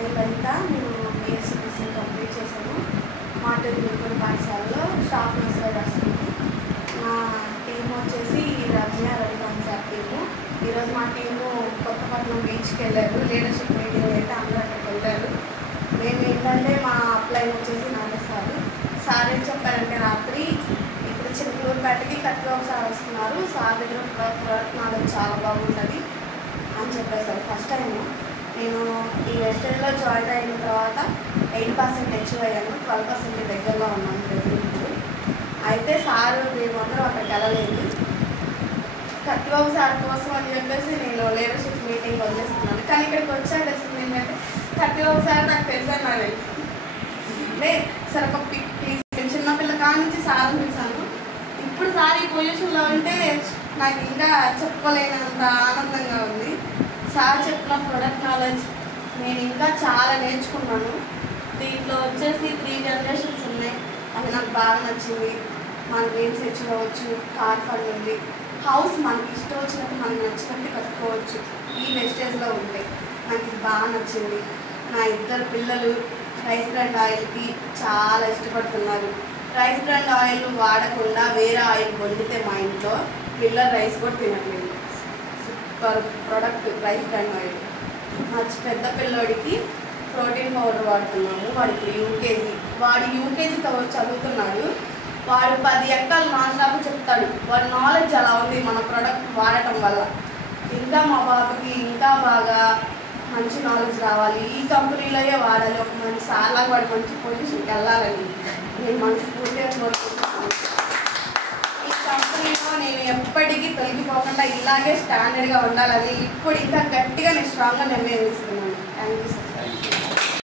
పేరు లలిత. నేను BSc complete చేశాను. మాటూరు గురుకుల పాఠశాలలో స్టాఫ్ నర్సరీ రాస్తున్నాను. నా టీం వచ్చేసి రమ్య రవికాంత్ సార్ టీము. ఈరోజు మా టీము కొత్తపట్నం బీచ్కి వెళ్ళారు. లీడర్షిప్ మీటింగ్ అయితే అందరూ అక్కడికి వెళ్ళారు. మేము ఏంటంటే మా అప్లైన్ వచ్చేసి నాగేశ్వరు సార్ ఏం చెప్పారంటే, రాత్రి ఇప్పుడు చిన్నపేటకి కట్టిబాబు సార్ వస్తున్నారు, సార్ దగ్గర ప్రొడక్ట్ నాలెడ్జ్ చాలా బాగుంటుంది అని చెప్పేసారు. ఫస్ట్ టైం నేను ఈ వెస్టర్న్లో జాయిన్ అయిన తర్వాత 8% అచీవ్ అయ్యాను. 12% దగ్గరలో ఉన్నాను ప్రెజెంట్. అయితే సార్ మేమందరం అక్కడికి వెళ్ళలేదు. కట్టిబాబు సార్ కోసం అని చెప్పేసి నేను లీడర్షిప్ మీటింగ్ వదిలేస్తున్నాను. కానీ ఇక్కడికి వచ్చాక తెలిసింది ఏంటంటే, కట్టిబాబు సార్ నాకు తెలిసాను. నాకు తెలుసు సార్ ఒక పిక్ ప్లీజ్. చిన్నపిల్ల కాడ నుంచి సార్ చూసాను. ఇప్పుడు సార్ ఈ పొజిషన్లో ఉంటే నాకు ఇంకా చెప్పుకోలేనంత ఆనందంగా ఉంది. సార్ చెప్పిన ప్రొడక్ట్ నాలెడ్జ్ నేను ఇంకా చాలా నేర్చుకున్నాను. దీంట్లో వచ్చేసి 3 జనరేషన్స్ ఉన్నాయి. అది నాకు బాగా నచ్చింది. మన డ్రీమ్స్ తెచ్చుకోవచ్చు, కార్ ఫండ్ ఉంది, హౌస్ మనకి ఇష్టం వచ్చినట్టు మనకు నచ్చినట్టు కట్టుకోవచ్చు. ఈ వెస్టేజ్లో ఉంటే నాకు ఇది బాగా నచ్చింది. నా 2 పిల్లలు రైస్ బ్రాండ్ ఆయిల్కి చాలా ఇష్టపడుతున్నారు. రైస్ బ్రాండ్ ఆయిల్ వాడకుండా వేరే ఆయిల్ వండితే మా ఇంట్లో పిల్లలు రైస్ కూడా తినట్లేదు. Super product rice brand oil. మా పెద్ద పిల్లోడికి ప్రోటీన్ పౌడర్ వాడుతున్నాము. వాడికి యూకేజీ, వాడు యూకేజీతో చదువుతున్నాడు. వాడు 10 ఎక్కలు మాట్లాడు చెప్తాడు. వాడి నాలెడ్జ్ అలా ఉంది మన ప్రోడక్ట్ వాడటం వల్ల. ఇంకా మా బాబుకి ఇంకా బాగా మంచి నాలెడ్జ్ రావాలి, ఈ కంపెనీలోనే వాడాలి, ఒక మంచి సార్లా వాడు మంచి పొజిషన్కి వెళ్ళాలని నేను మనస్ఫూర్తిగా కోరుకుంటున్నాను. ఈ కంపెనీలో నేను ఎప్పటికీ తొలగిపోకుండా ఇలాగే స్టాండర్డ్గా ఉండాలని ఇప్పుడు ఇంకా గట్టిగా నేను స్ట్రాంగ్గా నిర్ణయం తీసుకున్నాను.